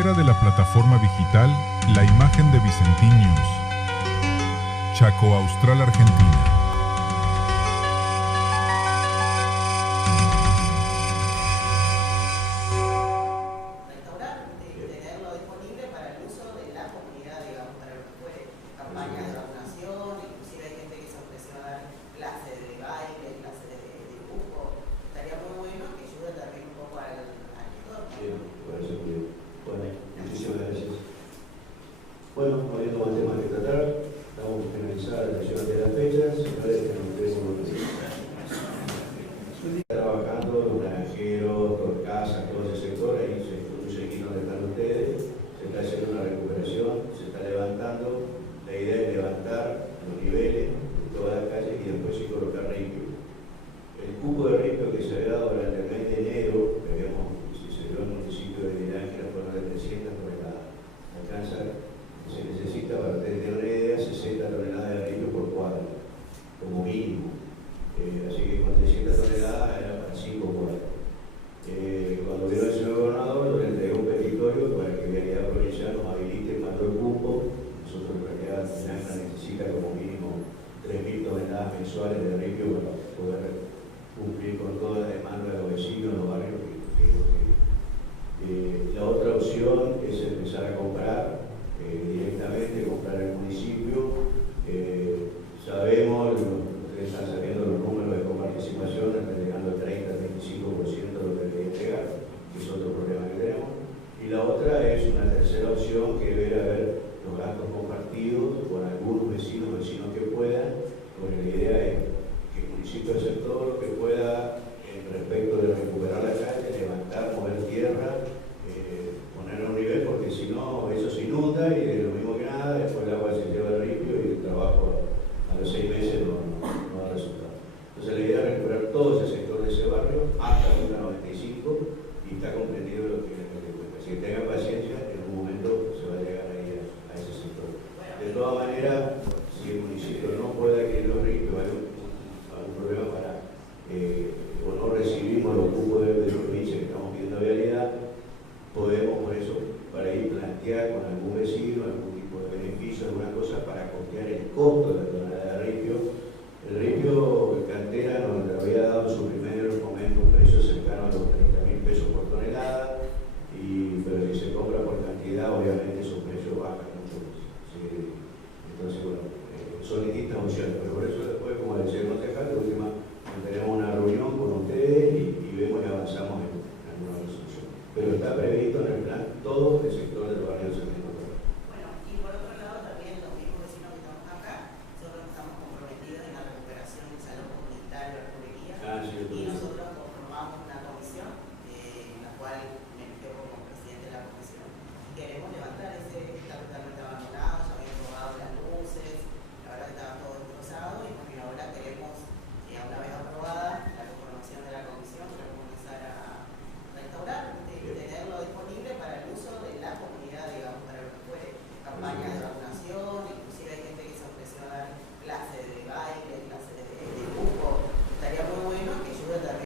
era de la plataforma digital La Imagen de Vicentín News. Chaco Austral, Argentina. Bueno, habiendo más temas que tratar, estamos por finalizar la sesión de las fechas, señores, que nos tenemos trabajando los granjeros, por casas, todo ese sector, ahí se incluye aquí donde están ustedes, se está haciendo una recuperación, se está levantando, la idea es levantar los niveles de todas las calles y después sí colocar ripio. El cupo de ripio que se había dado durante el mes de enero, que habíamos, si se dio en el municipio de Villángel, fueron de 300 toneladas. Alcanza, se necesita, para tener una idea, 60 toneladas de ripio por cuadra, como mínimo. Así que con 300 toneladas era para 5 cuadras. Cuando vino el señor gobernador, le entregó un petitorio para que Vialidad Provincial nos habilite el mayor cupo. Nosotros en realidad necesita como mínimo 3.000 toneladas mensuales de ripio para poder cumplir con toda la demanda de los vecinos, los barrios. La otra opción es empezar a comprar directamente, comprar el municipio. Sabemos, ustedes están sabiendo los números de coparticipación, están llegando al 30-35% de lo que debe entregar, que es otro problema que tenemos. Y la otra es una tercera opción, que debe haber los gastos compartidos con algunos vecinos que puedan, porque la idea es que el municipio hace todo lo que pueda respecto de recuperar la calle, levantar, mover tierra, ponerlo a un nivel, porque si no, eso se inunda y es lo mismo que nada, después el agua se lleva al ripio y el trabajo a los 6 meses no da resultado. Entonces la idea es recuperar todo ese sector de ese barrio hasta la ruta 95 y está comprendido lo que cuesta. Así que tengan paciencia, en algún momento se va a llegar ahí a ese sector. De todas maneras, si el municipio no puede adquirir los ripios, hay algún problema para o no recibimos los cupos de provincia que estamos pidiendo vialidad, podemos por eso, para ir plantear con algún vecino, algún tipo de beneficio, alguna cosa para costear el costo de la tonelada de ripio. El ripio cantera nos había dado en su primer momento un precio cercano a los 30.000 pesos por tonelada, pero si se compra por cantidad, obviamente esos precios bajan mucho. ¿Sí? Entonces, bueno, son distintas opciones, pero por eso después, como decía el concejal, de última